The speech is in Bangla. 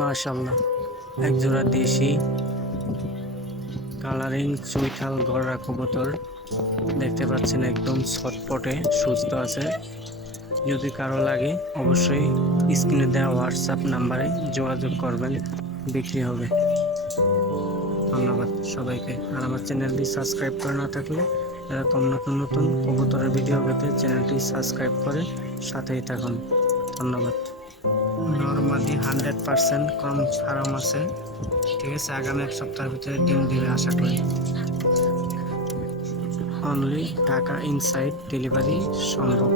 মাশাআল্লাহ, এক জোড়া দেশি কালারিং চুইঠাল গড়া কবুতর দেখতে পাচ্ছেন, একদম ছটপটে সুস্থ আছে। যদি কারো লাগে অবশ্যই স্ক্রিনে দেওয়া হোয়াটসঅ্যাপ নাম্বারে যোগাযোগ করবেন, বিক্রি হবে। ধন্যবাদ সবাইকে। আর আমার চ্যানেলটি সাবস্ক্রাইব করে না থাকলে এরকম নতুন নতুন কবুতরের ভিডিও পেতে চ্যানেলটি সাবস্ক্রাইব করে সাথেই থাকুন। ধন্যবাদ। নর্মালি 100% কম ফার্ম আছে, ঠিক আছে। আগামী এক সপ্তাহের ভিতরে ডিম দিবে আশা করি। অনলি ঢাকা ইনসাইড ডেলিভারি সম্ভব।